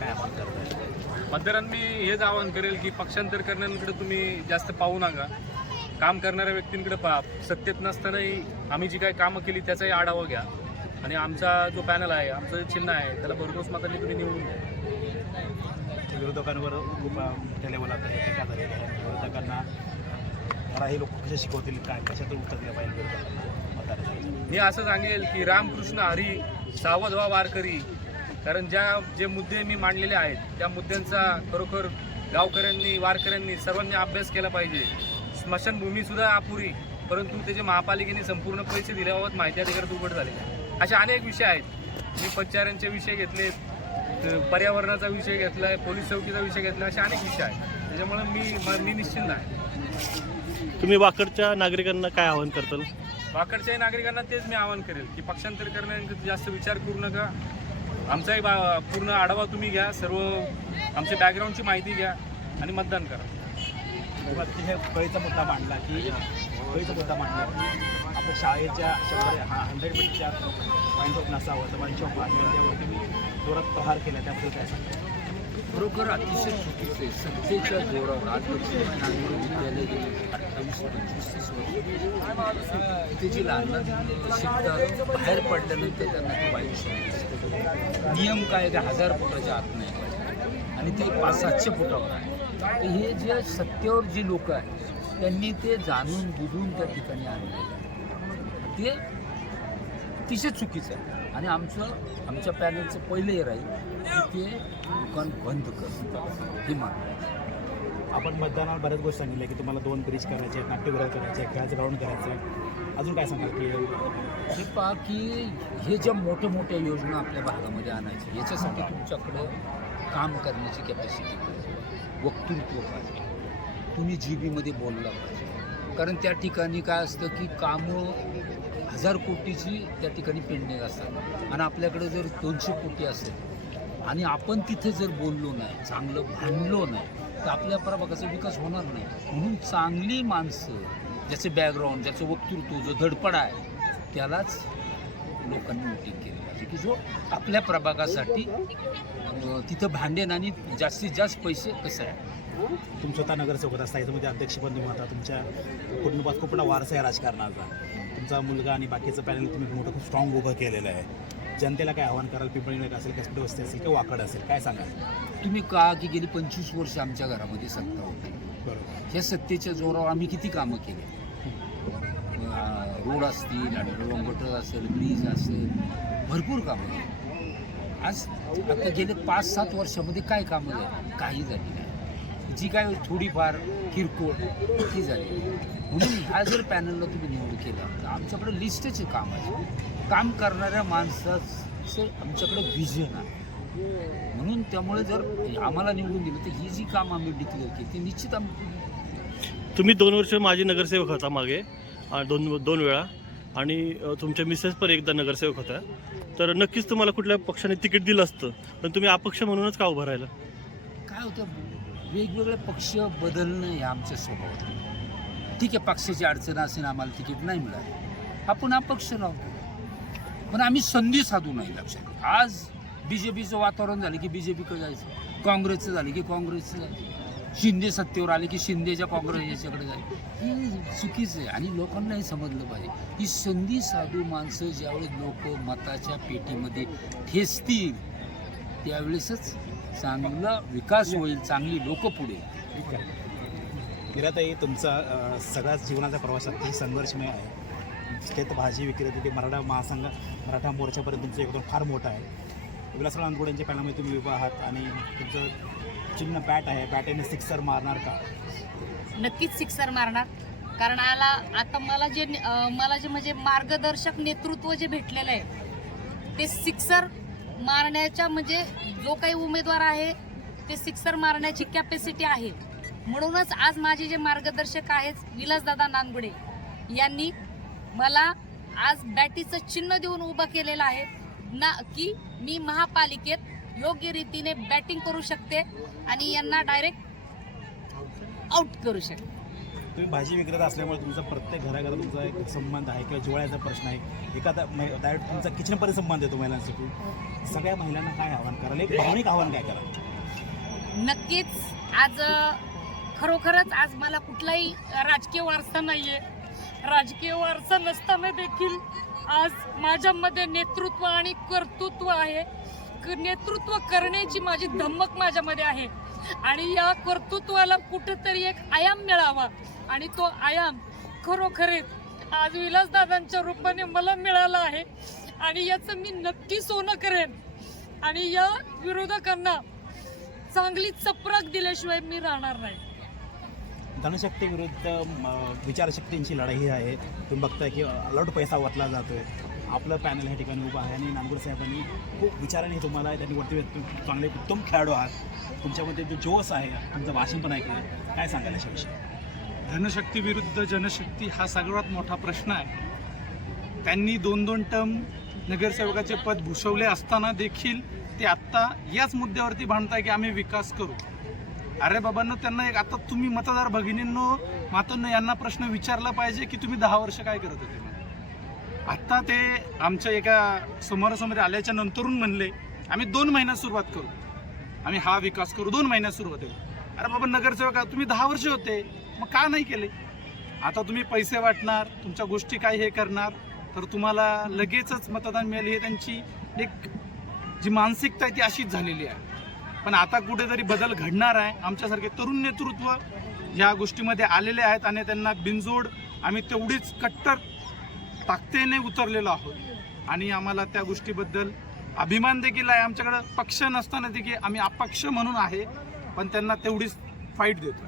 काय आवाहन करताय? मतदारांना मी हेच आवाहन करेल की पक्षांतर करण्याकडे तुम्ही जास्त पाहू नका, काम करणाऱ्या व्यक्तींकडे पहा. सत्तेत नसतानाही आम्ही जी काही कामं केली त्याचाही आढावा घ्या आणि आमचा जो पॅनल आहे, आमचं जे चिन्ह आहे त्याला भरघोस मतांनी तुम्ही निवडून द्या. विरोधकांवर खूप त्या लेवलला टीका झालेली आहे. विरोधकांना हे लोक कसे शिकवतील, काय कशातून उत्तर दिलं पाहिजे विरोधकांना? मी असं सांगेल की रामकृष्ण हरी सावध व्हा वारकरी. कारण जे मुद्दे मी मांडलेले आहेत त्या मुद्द्यांचा खरोखर गावकऱ्यांनी, वारकऱ्यांनी सर्वांनी अभ्यास केला पाहिजे. स्मशानभूमीसुद्धा अपुरी, परंतु त्याचे महापालिकेने संपूर्ण पैसे दिल्याबाबत माहिती अधिकारात उघड झाले. असे अनेक विषय आहेत. मी पदचाऱ्यांचे विषय घेतलेत, पर्यावरणाचा विषय घेतला आहे, पोलीस चौकीचा विषय घेतला, असे अनेक विषय आहेत. त्याच्यामुळे मी निश्चिंत आहे. तुम्ही वाकडच्या नागरिकांना काय आवाहन करताल? वाकडच्याही नागरिकांना तेच मी आवाहन करेल की पक्षांतर करण्याचा जास्त विचार करू नका. आमचाही पूर्ण आढावा तुम्ही घ्या, सर्व आमच्या बॅकग्राऊंडची माहिती घ्या आणि मतदान करा. हे कळीचा मुद्दा मांडला की आपल्या शाळेच्या 100% पॉईंट ऑफ नसावं तर पॉईंट ऑफ त्यावरती मी जोरात प्रहार केला, त्याबद्दल काय सांगतो? खरोखर अतिशय चुकीचं आहे. सत्तेच्या जोरावर आज लक्ष्मी नांगरे विद्यालय गेली 28-25-30 वर्ष इथे जी लहान मुलं शिकतात, बाहेर पडल्यानंतर त्यांना ते वाईट सवय असते. नियम काय ते 1000 फुटाच्या आत नाही आणि ते 500-700 फुटावर आहे. तर हे जे सत्तेवर जी लोक आहेत त्यांनी ते जाणून बुजून त्या ठिकाणी आणलेलं आहे. ते अतिशय चुकीचं आहे आणि आमच्या पॅनलचं पहिलं हे राहील की ते दुकान बंद कर हे मागणं. आपण मतदानावर बऱ्याच गोष्टी सांगितल्या की तुम्हाला 2 ब्रिज करायचे आहेत, नाट्यगृह करायचे आहे, खेळाचं ग्राउंड करायचं आहे. अजून काय सांगाल की हे पहा की हे ज्या मोठ्या मोठ्या योजना आपल्या भागामध्ये आणायच्या याच्यासाठी तुमच्याकडं काम करण्याची कॅपॅसिटी पाहिजे, वक्तृत्व पाहिजे, तुम्ही जीबीमध्ये बोलला पाहिजे. कारण त्या ठिकाणी काय असतं की कामं 1000 कोटीची त्या ठिकाणी पेंडिंग असतात आणि आपल्याकडे जर 200 कोटी असेल आणि आपण तिथे जर बोललो नाही, चांगलं भांडलो नाही, तर आपल्या प्रभागाचा विकास होणार नाही. म्हणून चांगली माणसं, ज्याचे बॅकग्राऊंड, ज्याचं वक्तृत्व, जो धडपडा आहे, त्यालाच लोकांनी वोटिंग केलं पाहिजे की जो आपल्या प्रभागासाठी तिथं भांडेन आणि जास्तीत जास्त पैसे कसं आहे. तुम्ही स्वतः नगरसेवक होता, स्थायीमध्ये अध्यक्षपद निवडता, तुमच्या कुटुंबात खूप मोठा वारसा आहे राजकारणाचा. तुमचा मुलगा आणि बाकीचं पॅनल तुम्ही मोठं खूप स्ट्रॉंग उभं केलेलं आहे. जनतेला काय आव्हान कराल? पिंपळी नगर असेल, कसबे वस्ती असेल किंवा वाकड असेल, काय सांगाल? तुम्ही का की गेली 25 वर्ष आमच्या घरामध्ये सत्ता होती. बरोबर. ह्या सत्तेच्या जोरावर आम्ही किती कामं केली. रोड असतील, गटर असेल, ब्रिज असेल, भरपूर कामं केली. आज आता गेले 5-7 वर्षामध्ये काय कामं झाली? काही झाली नाही. जी काय थोडीफार किरकोळ ती झाली. म्हणून ह्या जर पॅनलला तुम्ही निवड केला तर आमच्याकडे लिस्टचे काम आहे. काम करणाऱ्या माणसाचं आमच्याकडे व्हिजन आहे. म्हणून त्यामुळे जर आम्हाला निवडून दिलं तर ही जी काम आम्ही डिक्लेअर केली ती निश्चित आम्ही. तुम्ही 2 वर्ष माजी नगरसेवक होता मागे, दोन वेळा, आणि तुमच्या मिसेस पण एकदा नगरसेवक होता. तर नक्कीच तुम्हाला कुठल्या पक्षाने तिकीट दिलं असतं, पण तुम्ही अपक्ष म्हणूनच का उभं राहिलं? काय होतं, वेगवेगळे पक्ष बदलणं हे आमच्या स्वभावात. ठीक आहे, पक्षाची अडचण असेल, आम्हाला तिकीट नाही मिळालं, आपण अपक्ष राहतो. पण आम्ही संधी साधू नाही. लक्षात, आज BJPचं वातावरण झालं की BJPकडे जायचं, काँग्रेसचं झालं की काँग्रेसचं जायचं, शिंदे सत्तेवर आले की शिंदेच्या काँग्रेस याच्याकडे जायचं. हे चुकीचं आहे आणि लोकांना हे समजलं पाहिजे की संधी साधू माणसं ज्यावेळेस लोक मताच्या पेटीमध्ये ठेचतील त्यावेळेसच चांगला विकास होईल, चांगली लोक पुढे. ठीक आहे. मीराताई, तुमचा सगळ्याच जीवनाचा प्रवास अतिशय संघर्षमय आहे. शेत भाजी विक्रेते ते मराठा महासंघ, मराठा मोर्चापर्यंत तुमचं योगदान फार मोठं आहे. विलासराव नांदगुडे यांच्या पॅनलमध्ये तुम्ही उभं आहात आणि तुमचं चिन्ह बॅट आहे. बॅटेने सिक्सर मारणार का? नक्कीच सिक्सर मारणार. कारण आता मला जे म्हणजे मार्गदर्शक नेतृत्व जे भेटलेलं आहे ते सिक्सर मारण्याच्या, म्हणजे जो काही उमेदवार आहे ते सिक्सर मारण्याची कॅपॅसिटी आहे. म्हणूनच आज माझे जे मार्गदर्शक आहेत विलासदादा नांदगुडे यांनी मला आज बॅटीचं चिन्ह देऊन उभं केलेलं आहे ना, की मी महापालिकेत योग्य रीतीने बॅटिंग करू शकते आणि यांना डायरेक्ट आउट करू शकते. तुम्ही भाजी विक्रेता असल्यामुळे तुमचा प्रत्येक घराघरात तुमचा एक संबंध आहे किंवा जिव्हाळ्याचा प्रश्न आहे, एखादा डायरेक्ट तुमचा किचनपर्यंत संबंध येतो महिलांसाठी. सगळ्या महिलांना काय आव्हान कराल, एक भावनिक आव्हान काय कराल? नक्कीच आज खरोखरच आज मला कुठलाही राजकीय वारसा नाहीये. राजकीय वारसा नसताना देखील आज माझ्यामध्ये नेतृत्व आणि कर्तृत्व आहे. नेतृत्व करण्याची माझी धमक माझ्यामध्ये आहे आणि या कर्तृत्वाला कुठंतरी एक आयाम मिळावा आणि तो आयाम खरोखरीच आज विलासदादांच्या रूपाने मला मिळाला आहे आणि याचं मी नक्की सोनं करेन आणि या विरोधकांना चांगली चपराक दिल्याशिवाय मी राहणार नाही. धनशक्ती विरुद्ध विचारशक्तींची लढाई आहे. तुम्ही बघताय की अलॉट पैसा वतला जातोय. आपलं पॅनल ह्या ठिकाणी उभं आहे आणि नांदगुडे साहेबांनी खूप विचाराने तुम्हाला त्यांनी वरती चांगले उत्तम खेळाडू आहात. तुमच्यामध्ये जो जोश आहे, तुमचं भाषण पण ऐकलं, काय सांगाल याच्याविषयी? धनशक्ती विरुद्ध जनशक्ती हा सगळ्यात मोठा प्रश्न आहे. त्यांनी 2-2 टर्म नगरसेवकाचे पद भूषवले असताना देखील ते आत्ता याच मुद्द्यावरती भांडताय की आम्ही विकास करू. अरे बाबांनो, त्यांना एक आता तुम्ही मतदार भगिनींनो मातांनो यांना प्रश्न विचारला पाहिजे की तुम्ही 10 वर्ष काय करत होते. आत्ता ते आमच्या एका समोरासमोर आल्याच्या नंतरून म्हणले आम्ही 2 महिन्यात सुरुवात करू, आम्ही हा विकास करू, 2 महिन्यात सुरुवात करू. अरे बाबा नगरसेवक तुम्ही 10 वर्ष होते, मग का नाही केले? आता तुम्ही पैसे वाटणार, तुमच्या गोष्टी काय हे करणार, तर तुम्हाला लगेचच मतदान मिळेल, हे त्यांची एक जी मानसिकता आहे ती अशीच झालेली आहे. पण आता कुठेतरी बदल घडणार आहे. आमच्यासारखे तरुण नेतृत्व ह्या गोष्टीमध्ये आलेले आहेत आणि त्यांना बिनजोड आम्ही तेवढीच कट्टर ताकदीने उतरलेलो आहोत आणि आम्हाला त्या गोष्टीबद्दल अभिमान देखील आहे. आमच्याकडे पक्ष नसताना देखील आम्ही अपक्ष म्हणून आहे, पण त्यांना तेवढीच फाईट देतो.